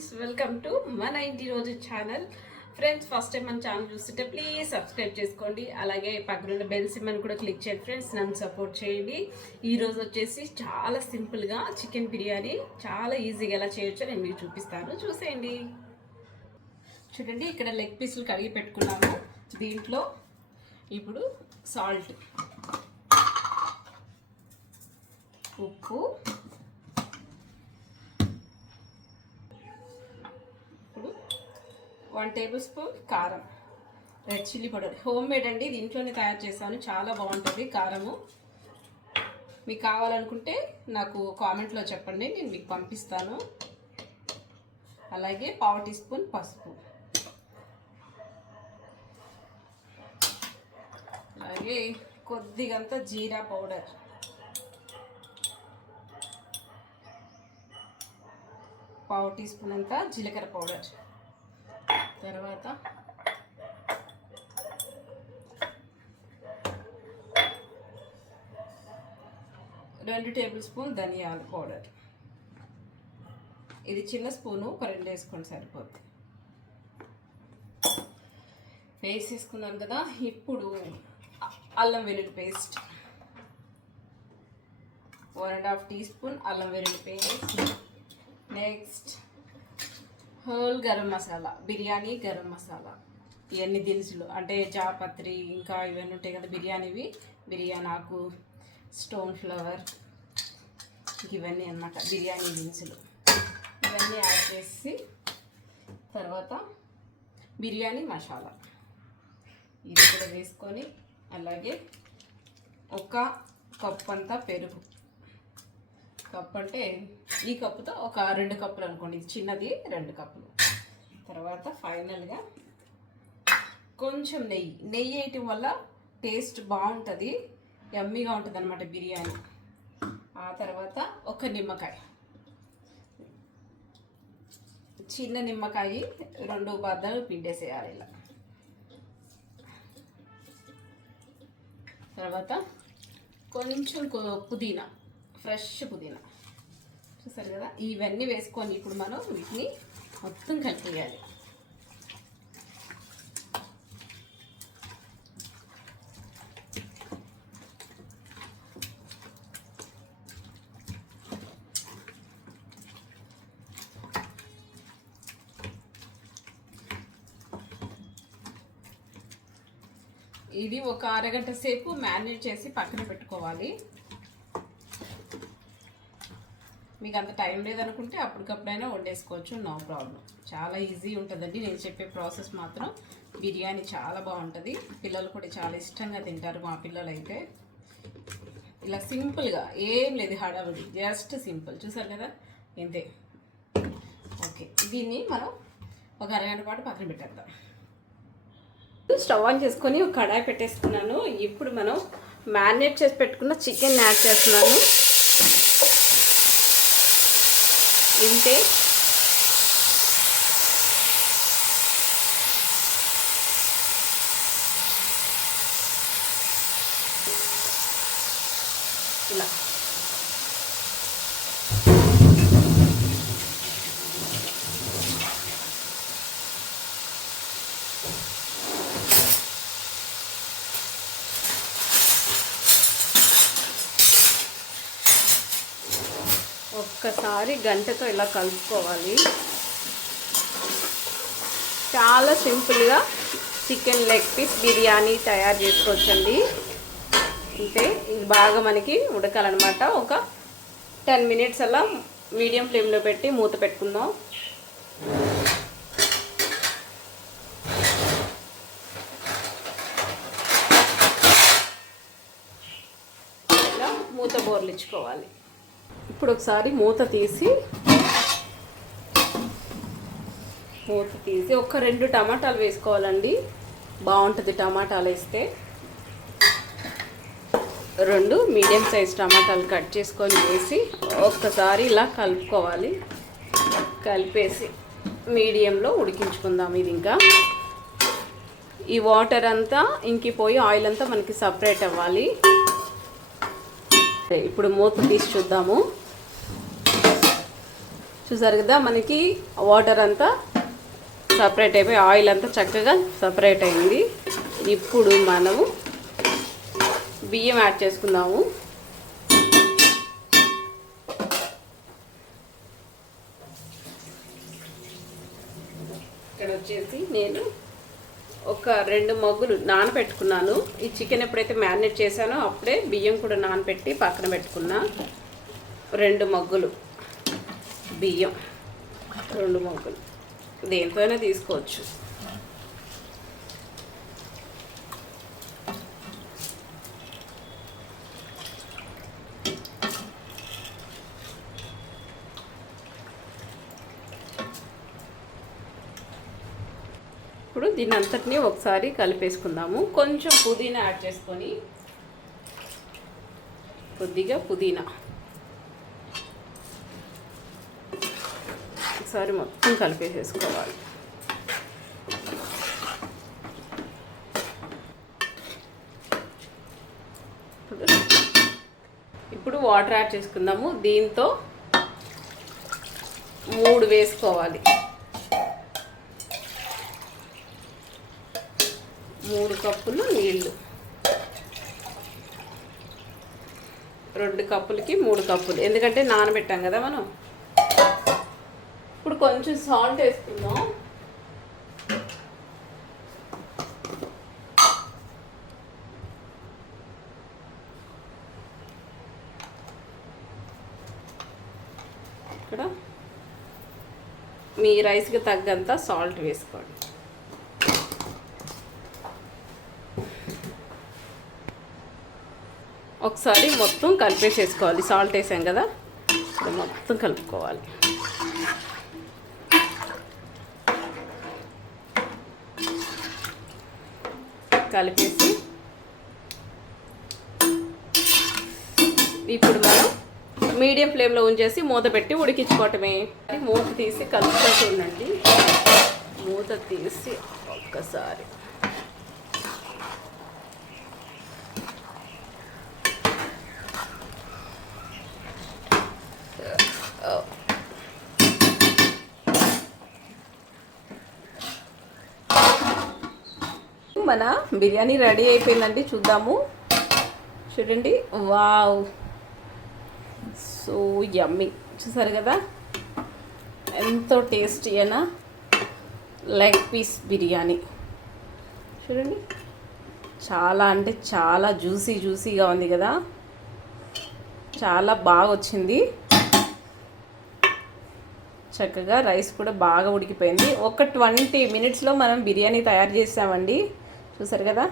Friends, welcome to మన ఇంటి రోజు ఛానల్. ఫ్రెండ్స్, ఫస్ట్ టైం మన ఛానల్ చూస్తుంటే ప్లీజ్ సబ్స్క్రైబ్ చేసుకోండి. అలాగే పక్కన బెల్ సింబల్ కూడా క్లిక్ చేయండి. ఫ్రెండ్స్, నన్ను సపోర్ట్ చేయండి. ఈరోజు వచ్చేసి చాలా సింపుల్గా చికెన్ బిర్యానీ చాలా ఈజీగా ఎలా చేయొచ్చో నేను మీకు చూపిస్తాను, చూసేయండి. చూడండి, ఇక్కడ లెగ్ పీసులు కడిగి పెట్టుకున్నాము. దీంట్లో ఇప్పుడు సాల్ట్, ఉప్పు, 1 టేబుల్ స్పూన్ కారం, red chilli powder home made అండి, దీంట్లోనే తయారు చేశాను. చాలా బాగుంటుంది కారము. మీకు కావాలనుకుంటే నాకు కామెంట్లో చెప్పండి, నేను మీకు పంపిస్తాను. అలాగే 1/2 టీ స్పూన్ పసుపు, అలాగే కొద్దిగంత జీరా పౌడర్, పావు టీ స్పూన్ అంతా జీలకర్ర పౌడర్, తర్వాత 2 టేబుల్ స్పూన్ ధనియాల పౌడర్. ఇది చిన్న స్పూను, ఒక 2 వేసుకోండి సరిపోతుంది. వేసేసుకున్నాం కదా. ఇప్పుడు అల్లం వెల్లుల్లి పేస్ట్, 1.5 టీ స్పూన్ అల్లం వెల్లుల్లి paste. Next whole garam masala, biryani garam masala. ఇవన్నీ దినుసులు అంటే జాపత్రి, ఇంకా ఇవన్నీ ఉంటాయి కదా బిర్యానీవి, బిర్యానీ ఆకు, స్టోన్ ఫ్లవర్, ఇవన్నీ అన్నమాట బిర్యానీ దినుసులు. ఇవన్నీ యాడ్ చేసి తర్వాత బిర్యానీ మసాలా ఇది కూడా వేసుకొని, అలాగే 1 కప్ అంతా పెరుగు. కప్ అంటే ఈ కప్పుతో ఒక 2 కప్పులు అనుకోండి, ఇది చిన్నది 2 కప్పులు. తర్వాత ఫైనల్గా కొంచెం నెయ్యి వేయటం వల్ల టేస్ట్ బాగుంటుంది, యమ్మీగా ఉంటుంది అన్నమాట బిర్యానీ. ఆ తర్వాత 1 నిమ్మకాయ, చిన్న నిమ్మకాయ 2 బద్దలు పిండేసేయాలి ఇలా. తర్వాత కొంచెం పుదీనా, ఫ్రెష్ పుదీనా, చూసారు కదా. ఇవన్నీ వేసుకొని ఇప్పుడు మనం వీటిని మొత్తం కలిపేయాలి. ఇది ఒక అరగంట సేపు మ్యారినేట్ చేసి పక్కన పెట్టుకోవాలి. మీకు అంత టైం లేదనుకుంటే అప్పటికప్పుడైనా వండేసుకోవచ్చు, నో ప్రాబ్లం. చాలా ఈజీ ఉంటుందండి. నేను చెప్పే ప్రాసెస్ మాత్రం బిర్యానీ చాలా బాగుంటుంది. పిల్లలు కూడా చాలా ఇష్టంగా తింటారు. మా పిల్లలు అయితే ఇలా సింపుల్గా ఏం లేదు, హడావుడి, జస్ట్ సింపుల్. చూసారు కదా, ఇంతే. ఓకే, దీన్ని మనం ఒక అరగంట పాటు పక్కన పెట్టేద్దాం. స్టవ్ ఆన్ చేసుకొని ఒక కడాయి పెట్టేసుకున్నాను. ఇప్పుడు మనం మ్యారినేట్ చేసి పెట్టుకున్న చికెన్ యాడ్ చేస్తున్నాను. ఇంతే. ఇలా ఒక్కసారి గంటతో ఇలా కలుపుకోవాలి. చాలా సింపుల్గా చికెన్ లెగ్ పీస్ బిర్యానీ తయారు చేసుకోవచ్చండి. అంటే ఇది బాగా మనకి ఉడకాలన్నమాట. ఒక 10 మినిట్స్ అలా మీడియం ఫ్లేమ్లో పెట్టి మూత పెట్టుకుందాం. ఇలా మూత బోర్లించుకోవాలి. ఇప్పుడు ఒకసారి మూత తీసి ఒక 2 టమాటాలు వేసుకోవాలండి, బాగుంటుంది టమాటాలు వేస్తే. 2 మీడియం సైజ్ టమాటాలు కట్ చేసుకొని వేసి ఒక్కసారి ఇలా కలుపుకోవాలి. కలిపేసి మీడియంలో ఉడికించుకుందాం. ఇది ఇంకా ఈ వాటర్ అంతా ఇంకిపోయి ఆయిల్ అంతా మనకి సపరేట్ అవ్వాలి. ఇప్పుడు మూత తీసి చూద్దాము. చూసారు కదా, మనకి వాటర్ అంతా సపరేట్ అయిపోయి ఆయిల్ అంతా చక్కగా సపరేట్ అయింది. ఇప్పుడు మనము బియ్యం యాడ్ చేసుకుందాము. ఇక్కడ వచ్చేసి నేను ఒక 2 మగ్గులు నానబెట్టుకున్నాను. ఈ చికెన్ ఎప్పుడైతే మ్యారినేట్ చేశానో అప్పుడే బియ్యం కూడా నానబెట్టి పక్కన పెట్టుకున్నా. 2 మగ్గులు బియ్యం, 2 మగ్గులు దేంతోనే తీసుకోవచ్చు. ఇప్పుడు దీని అంతటినీ ఒకసారి కలిపేసుకుందాము. కొంచెం పుదీనా యాడ్ చేసుకొని, కొద్దిగా పుదీనా ఒకసారి మొత్తం కలిపేసేసుకోవాలి. ఇప్పుడు వాటర్ యాడ్ చేసుకుందాము. దీంతో 3 వేసుకోవాలి. 3 కప్పులు నీళ్ళు, 2 కప్పులకి 3 కప్పులు, ఎందుకంటే నానబెట్టాం కదా మనం. ఇప్పుడు కొంచెం సాల్ట్ వేసుకుందాం. ఇక్కడ మీ రైస్కి తగ్గంత సాల్ట్ వేసుకోండి. ఒకసారి మొత్తం కలిపేసేసుకోవాలి. సాల్ట్ వేసాం కదా, మొత్తం కలుపుకోవాలి. కలిపేసి ఇప్పుడు మనం మీడియం ఫ్లేమ్లో ఉంచేసి మూత పెట్టి ఉడికించుకోవటమే. మూత తీసి కలుపుతూ ఉండండి. మూత తీసి ఒక్కసారి మన బిర్యానీ రెడీ అయిపోయిందండి. చూద్దాము. చూడండి, వావ్, సో యమ్మీ. చూసారు కదా ఎంతో టేస్టీ అయిన లెగ్ పీస్ బిర్యానీ. చూడండి, చాలా అంటే చాలా జ్యూసీగా ఉంది కదా, చాలా బాగా వచ్చింది. చక్కగా రైస్ కూడా బాగా ఉడికిపోయింది. ఒక 20 మినిట్స్లో మనం బిర్యానీ తయారు చేసామండి. చూసారు కదా.